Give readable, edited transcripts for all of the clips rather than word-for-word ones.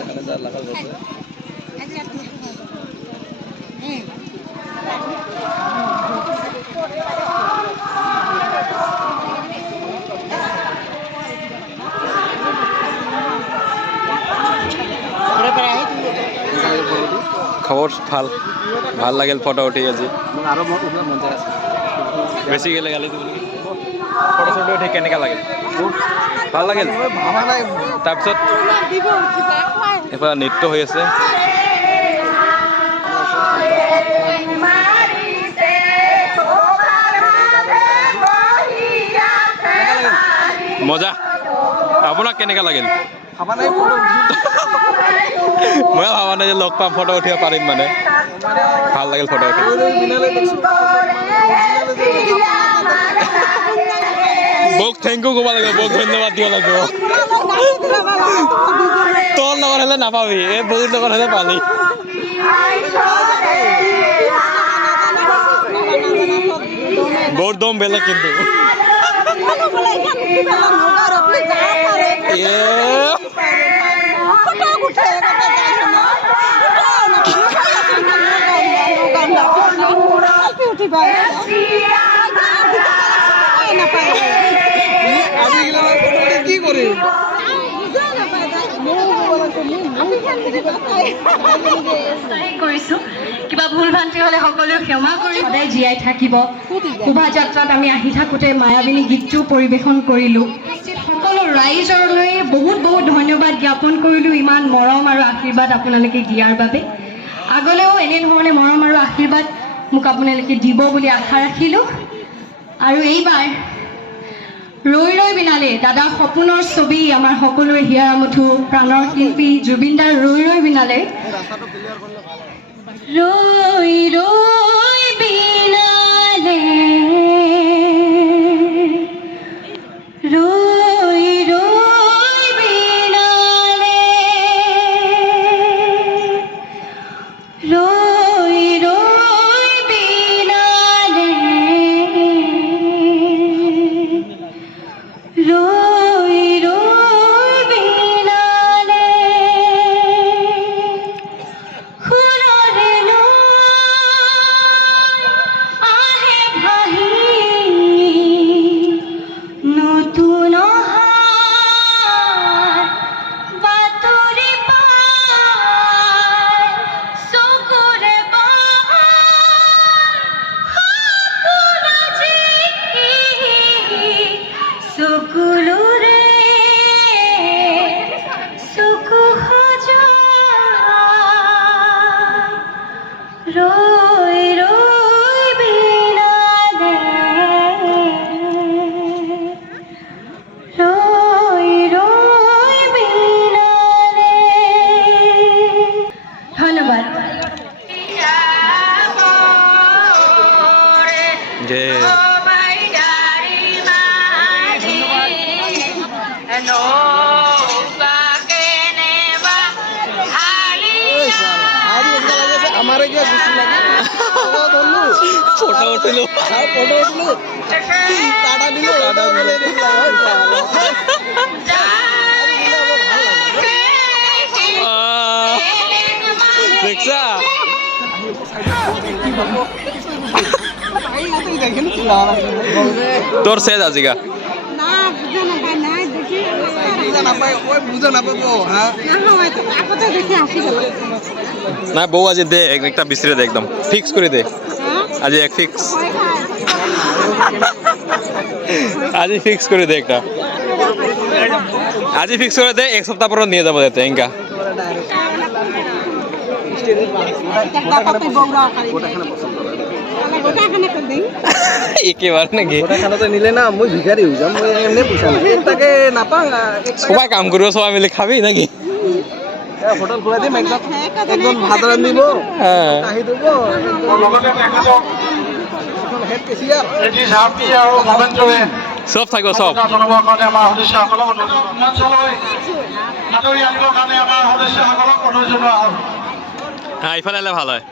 এখানে 4 লাখ বলছে খবৰ ভাল ভাল লাগিল ফটো উঠি আজি আৰু মন যায় আছে বেছি গেলে গালি দিব নেকি ফটো চটো উঠি কেনেকা লাগিল ভাল লাগিল ভাবা নাই তাৰপিছত এফালে নৃত্য হৈ আছে মজা আপোনাক কেনেকা লাগিল ভাবা নাই ফটো মই ভাবা নাই যে লগ পাম ফটো উঠিব পাৰিম মানে ভাল লাগিল ফটো উঠি বক থেংক ইউ ক'ব লাগিব বক ধন্যবাদ দিব লাগিব তোৰ লগত হ'লে নাপাবি এই বহুত লগত হ'লে পালি বহুত দম বেলেগ কিন্তু কি করে কৰিছো কিবা ভুল ভ্ৰান্তি হলে সকলোৱে ক্ষমা কৰি সদায় জীয়াই থাকিব শোভাযাত্ৰাত আমি আহি থাকোঁতে মায়াবিনী গীতটো পৰিৱেশন কৰিলোঁ সকলো ৰাইজলৈ বহুত বহুত ধন্যবাদ জ্ঞাপন কৰিলোঁ ইমান মৰম আৰু আশীৰ্বাদ আপোনালোকে দিয়াৰ বাবে আগলৈও এনেধৰণে মৰম আৰু আশীৰ্বাদ মোক আপোনালোকে দিব বুলি আশা ৰাখিলোঁ আৰু এইবাৰ ৰৈ ৰৈ বিনালে দাদাৰ সপোনৰ ছবি আমাৰ সকলোৰে হিয়াৰ আমঠু প্ৰাণৰ শিল্পী জুবিন দাৰ ৰৈ ৰৈ বিনালে ৰৈ ৰৈ বিনালে ৰৈ ৰৈ বিনালে ৰৈ ৰৈ বিনালে ৰৈ ৰৈ বিনালে সুৰৰে আহে ভাহি নতুন বাতৰি পাই চকুৰে চকুলোৰে চকু সজাই ৰৈ ৰৈ বিনালে ৰৈ ৰৈ বিনালে ধন্যবাদ আমারে গিয়ে খুশি লাগে ফটো উঠিলো টাটা দিল টাটা বলে দেখছা তোর শেষ আজিকা না বউ আজি দে একটা বিচরে দে একদম ফিক্স করে দে আজি এক ফিক্স আজি ফিক্স করে দে একটা আজি ফিক্স করে দে এক সপ্তাহ পর নিয়ে যাবো যেতে ইনকা একেবারে নাকি নিলে না মই ভিখারি হয়ে যাম মই এমনি পয়সা নাই তাকে নাপাং সবাই কাম করবো সবাই মিলে খাবি নাকি হোটেল খুলে দিম একজন ভাত রান্ধিব কাহি দেব সব থাকবো সব হ্যাঁ ইফালে এলে ভালো হয়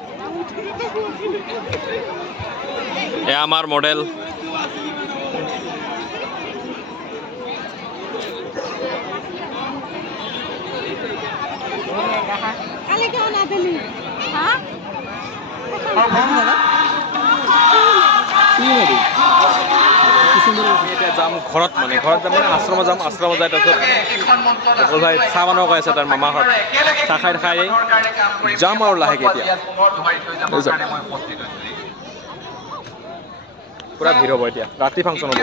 এ আমার মডেল কালি কিয় নাদিলি হা আমি এতিয়া যাম ঘৰত মানে আশ্ৰমত যাম আশ্ৰমত যাই তাৰপিছত অকল ভাই চাহ বনাব কৈ আছে তাৰ মামাহঁত চাহ খাই যাম আৰু লাহেকৈ এতিয়া পুৰা ভিৰ হ'ব এতিয়া ৰাতি ফাংচন হ'ব